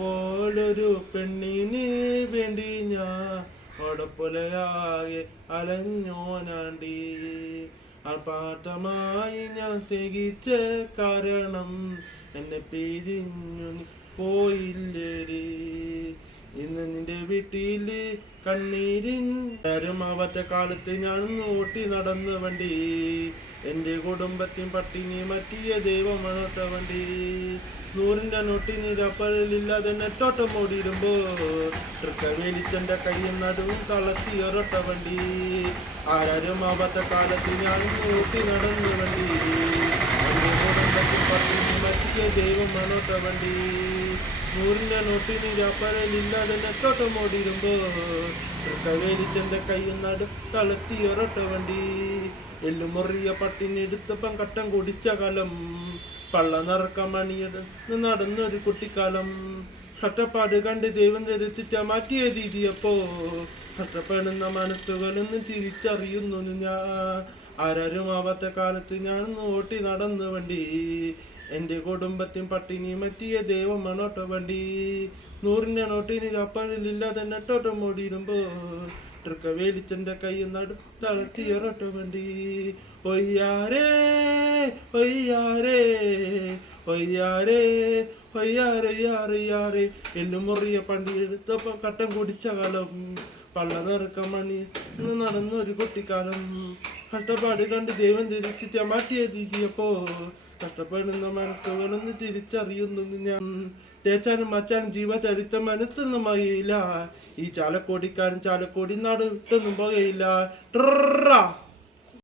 പോലൊരു പെണ്ണിന് വേണ്ടി ഞാൻ ഒടപ്പൊലയാകെ അലഞ്ഞോനാണ്ടി. ആർപ്പാട്ടമായി ഞാൻ സ്നേഹിച്ച കാരണം എന്നെ പിരിഞ്ഞു നീ പോയില്ലേടി. ഇന്ന് നിന്റെ വീട്ടില് കണ്ണീരിൻ ആരുമാവാത്ത കാലത്ത് ഞാൻ ഓട്ടി നടന്ന വണ്ടി. എന്റെ കുടുംബത്തിൻ പട്ടിണി മാറ്റിയ ദൈവമാണോട്ട വണ്ടി. 100 നോട്ടിന് രപ്പലില്ലാതെ നെറ്റോട്ടം ഓടിയിടുമ്പോ തൃക്കവേലിച്ചെന്റെ കയ്യും നടുവും കളത്തിയൊരൊട്ട വണ്ടി. ആരുമാവാത്ത കാലത്ത് ഞാൻ ഓട്ടി നടന്ന വണ്ടി. എന്റെ കുടുംബത്തിൻ പട്ടിണി മാറ്റിയ ദൈവമാണോട്ട വണ്ടി. 100 നോട്ടിന് രപ്പലില്ലാതെ നെറ്റോട്ടം ഓടിയിടുമ്പോ തൃക്കവേലിച്ചെന്റെ കയ്യും നടും കളത്തിയൊരൊട്ട വണ്ടി. എല്ലുമുറിയ പട്ടിനെടുത്തപ്പം കട്ടം കുടിച്ച കാലം പള്ള നിറക്കം മണിയെടുത്ത് നടന്നൊരു കുട്ടിക്കാലം. കഷ്ടപ്പാട് കണ്ട് ദൈവം ധരിച്ചിട്ട മാറ്റിയ രീതിയപ്പോ കഷ്ടപ്പെടുന്ന മനസ്സുകളൊന്നും തിരിച്ചറിയുന്നു ഞാൻ. ആരുമാവാത്ത കാലത്ത് ഞാൻ ഓട്ടി നടന്നു വണ്ടി. എന്റെ കുടുംബത്തിൻ പട്ടിണി മറ്റിയ ദൈവമാണോട്ട വണ്ടി. 100 നോട്ടിന് അപ്പഴില്ലാതെ നെട്ടോട്ടം ഓടിയിടുമ്പോ തൃക്കവേലിച്ചെന്റെ കയ്യിൽ നടു തളത്തിയൊരൊട്ട വണ്ടി. ഒയ്യാരേ ഒയ്യാരേ ഒയ്യാരേ ഒയ്യാറയ്യാറയ്യാറേ. എല്ലുമുറിയ പണ്ടി എടുത്തപ്പം കട്ടം കുടിച്ച കാലം പള്ള നിറക്കം മണി നടന്നൊരു കുട്ടിക്കാലം. കഷ്ടപ്പാട് കണ്ട് ദൈവം തിരിച്ചിട്ട് മാറ്റിയ രീതിയപ്പോ കഷ്ടപ്പെടുന്ന മനസ്സുകളൊന്ന് തിരിച്ചറിയുന്നു ഞാൻ. തേച്ചാനും മച്ചാനും ജീവചരിത്രം മനസ്സൊന്നും ആയില്ല. ഈ ചാലക്കോടിക്കാരൻ ചാലക്കോടി നാട് വിട്ടൊന്നും പോകയില്ല.